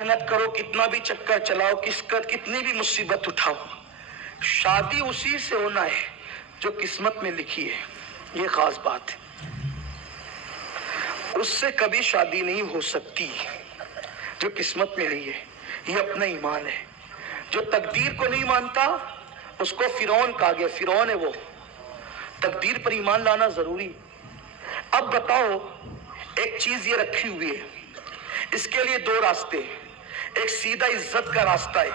मेहनत करो, कितना भी चक्कर चलाओ, कितनी भी मुसीबत उठाओ, शादी उसी से होना है जो किस्मत में लिखी है। ये खास बात है, उससे कभी शादी नहीं हो सकती जो किस्मत में लिखी है। ये अपना ईमान है। जो तकदीर को नहीं मानता उसको फिरौन कहा गया। फिरौन है वो। तकदीर पर ईमान लाना जरूरी। अब बताओ, एक चीज ये रखी हुई है, इसके लिए दो रास्ते। एक सीधा इज्जत का रास्ता है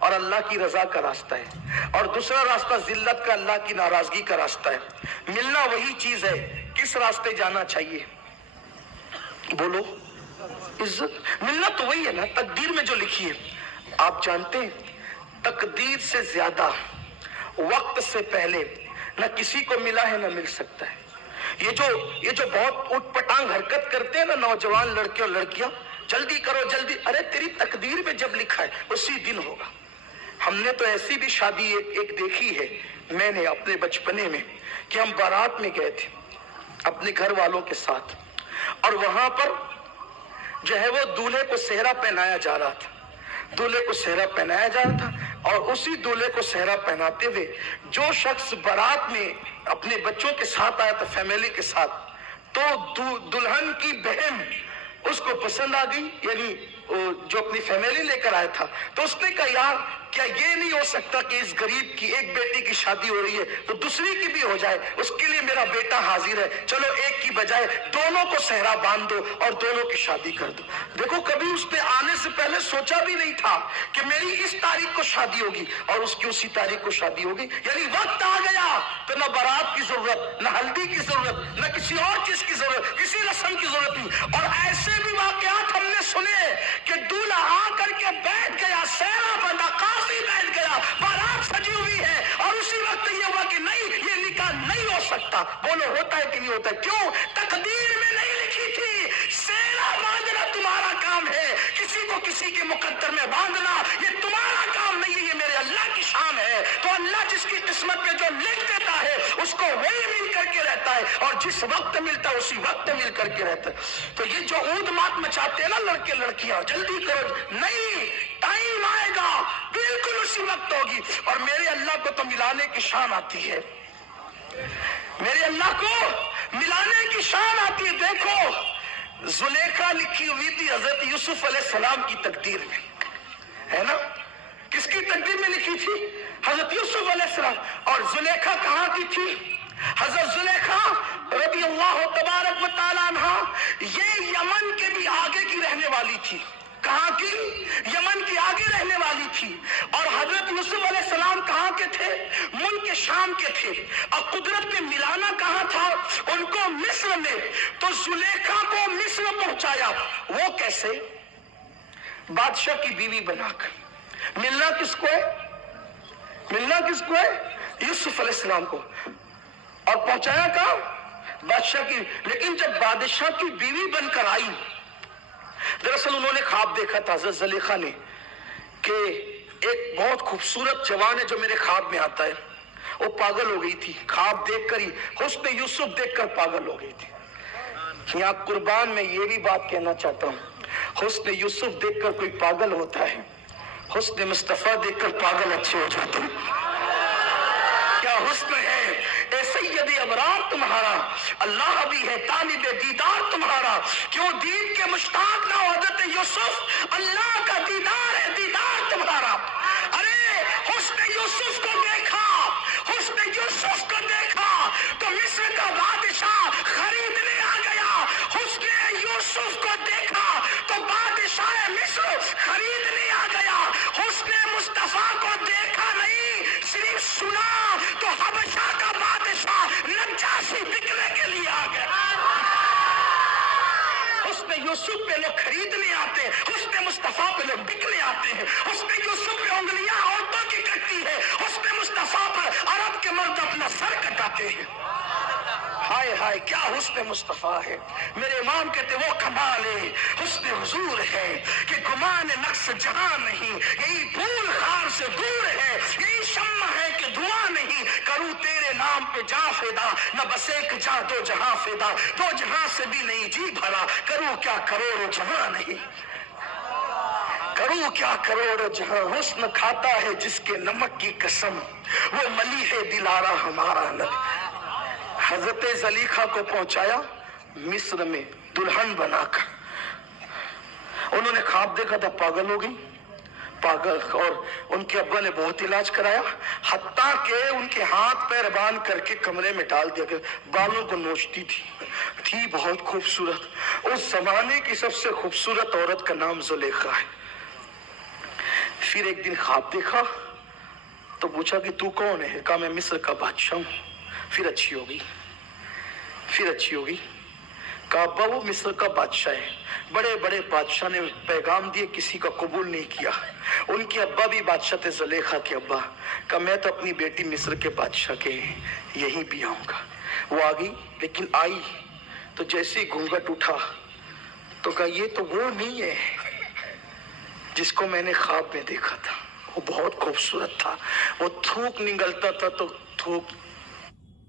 और अल्लाह की रजा का रास्ता है, और दूसरा रास्ता जिल्लत का, अल्लाह की नाराजगी का रास्ता है। मिलना वही चीज है। किस रास्ते जाना चाहिए बोलो? इज्जत। मिलना तो वही है ना, तकदीर में जो लिखी है। आप जानते हैं तकदीर से ज्यादा वक्त से पहले न किसी को मिला है न मिल सकता है। ये जो बहुत उटपटांग हरकत करते हैं ना नौजवान लड़के और लड़कियां, जल्दी करो जल्दी। अरे तेरी तकदीर में जब लिखा है उसी दिन होगा। हमने तो ऐसी भी शादी एक देखी है मैंने अपने बचपने में, कि हम बारात में गए थे अपने घर वालों के साथ, और वहां पर जो है वो दूल्हे को सेहरा पहनाया जा रहा था। दूल्हे को सेहरा पहनाया जा रहा था, और उसी दूल्हे को सेहरा पहनाते हुए जो शख्स बारात में अपने बच्चों के साथ आया था, फैमिली के साथ, तो दुल्हन की बहन उसको पसंद आ गई, यानी जो अपनी फैमिली लेकर आया था। तो उसने कहा, यार क्या ये नहीं हो सकता कि इस गरीब की एक बेटी की शादी हो रही है तो दूसरी की भी हो जाए? उसके लिए मेरा बेटा हाजिर है, चलो एक की बजाय दोनों को सेहरा बांध दो और दोनों की शादी कर दो। देखो, कभी उसने आने से पहले सोचा भी नहीं था कि मेरी इस तारीख को शादी होगी और उसकी उसी तारीख को शादी होगी। यानी वक्त आ गया तो न बारात की जरूरत, न हल्दी की जरूरत, न किसी और चीज की जरूरत, किसी रस्म की जरूरत नहीं। और ऐसे भी वाकयात हमने सुने कि दूल्हा आकर के बैठ गया, सेहरा बंधा, काफी बैठ गया, बारात सजी हुई है, और उसी वक्त ये हुआ कि नहीं, ये निकाह नहीं हो सकता। बोलो, होता है कि नहीं होता? क्यों? तकदीर में नहीं लिखी थी। सेहरा बांधना तुम्हारा काम है, किसी को किसी के मुकद्दर में बांधना ये तुम्हारा काम नहीं है, ये मेरे अल्लाह की शान है। तो अल्लाह जिसकी किस्मत में जो लिख देता है उसको वही मिल करके रहता है, और जिस वक्त मिलता है उसी वक्त मिल करके रहता है। तो ये जो ऊद मात मचाते हैं ना लड़के लड़कियां, जल्दी करो, नहीं, टाइम आएगा बिल्कुल उसी वक्त होगी। और मेरे अल्लाह को तो मिलाने की शान आती है, मेरे अल्लाह को मिलाने की शान आती है। देखो, जुलेखा लिखी हुई थी हजरत यूसुफ अलैहिस्सलाम की तकदीर में, है ना? किसकी तकदीर में लिखी थी? हजरत यूसुफ अलैहिस्सलाम। और जुलेखा कहाँ की थी? हजरत जुलेखा रज़ी अल्लाह तबारक व तआला अन्हा, ये यमन के भी आगे की रहने वाली थी। कहाँ की? यमन की आगे रहने वाली थी। और हजरत यूसुफ अलैहिस्सलाम कहाँ के थे? मुल्क शाम के थे। और कुदरत ने मिलाना कहाँ था? उनको मिस्र में। तो जुलेखा को मिस्र पहुंचाया। वो कैसे? बादशाह की बीवी बनाकर। मिलना किसको है? मिलना किसको है? यूसुफ अलैहिस्सलाम को। और पहुंचाया कहाँ? बादशाह की। लेकिन जब बादशाह की बीवी बनकर आई, दरअसल उन्होंने ख्वाब देखा था हज़रत ज़ुलेखा ने, कि एक बहुत खूबसूरत जवान है जो मेरे ख्वाब में आता है। वो पागल हो गई थी ख्वाब देखकर ही, हुस्न यूसुफ देखकर पागल हो गई थी। यहाँ कुर्बान में ये भी बात कहना चाहता हूँ, हुस्न यूसुफ देखकर कोई पागल होता है, हुस्न मुस्तफा देखकर पागल अच्छे हो जाते हैं। क्या हुस्न है ए सैयद अबरार तुम्हारा, अल्लाह भी है तालिब दीदार तुम्हारा। क्यों दीन के मुश्ताक ना हो हज़रत यूसुफ? अल्लाह का दीदार है, दीदार तुम्हारा। अरे हुस्न यूसुफ को देखा, हुस्न यूसुफ को देखा तो मिस्र का बादशाह खरीदने आ गया। हुस्न यूसुफ को देखा तो बादशाह मिस्र खरीदने आ गया। हुस्न मुस्तफा को देखा नहीं, सिर्फ सुना तो हबशा का बादशाह नज्जाशी बिकने के लिए आ गया। हुस्न यूसुफ पे लोग खरीदने आते हैं, हुस्न मुस्तफा पे लोग बिकने आते हैं। हुस्न यूसुफ पे उंगलियां औरतों की कटती है, हुस्न मुस्तफा पर अरब के मर्द अपना सर कटाते हैं। हाय हाय, क्या हुस्न मुस्तफा है। मेरे इमाम कहते वो कमाल है, हुस्न हुजूर है कि गुमान नक्स जहां नहीं, यही फूल खार से दूर है, यही शम्मा है कि धुआं नहीं। करूं तेरे नाम पे जा फिदा, न बस एक जा दो जहां फिदा, दो जहां से भी नहीं जी भरा, करूं क्या करोड़ों जहां नहीं। करूं क्या करोड़ जहां हुस्न खाता है जिसके नमक की कसम, वो मली है दिलारा हमारा नबी। हजरत ज़लीखा को पहुंचाया मिस्र में दुल्हन बनाकर। उन्होंने ख्वाब देखा था, पागल हो गई, पागल, और उनके अब्बा ने बहुत इलाज कराया, हत्ता के उनके हाथ पैर बांध करके कमरे में डाल दिया, बालों को नोचती थी बहुत खूबसूरत। उस जमाने की सबसे खूबसूरत औरत का नाम जुलेखा है। फिर एक दिन ख्वाब देखा तो पूछा कि तू कौन है? कहा मैं मिस्र का बादशाह हूं। फिर अच्छी होगी, फिर अच्छी होगी। कहा अब्बा वो मिस्र का बादशाह है, बड़े बड़े बादशाह ने पैगाम दिए, किसी का कबूल नहीं किया। उनके अब्बा भी बादशाह थे, ज़ुलेखा के अब्बा। कहा मैं तो अपनी बेटी मिस्र के बादशाह के यहीं भी आऊंगा। वो आ गई, लेकिन आई तो जैसे ही घूंघट उठा तो कहा ये तो वो नहीं है जिसको मैंने ख्वाब में देखा था। वो बहुत खूबसूरत था, वो थूक निगलता था तो थूक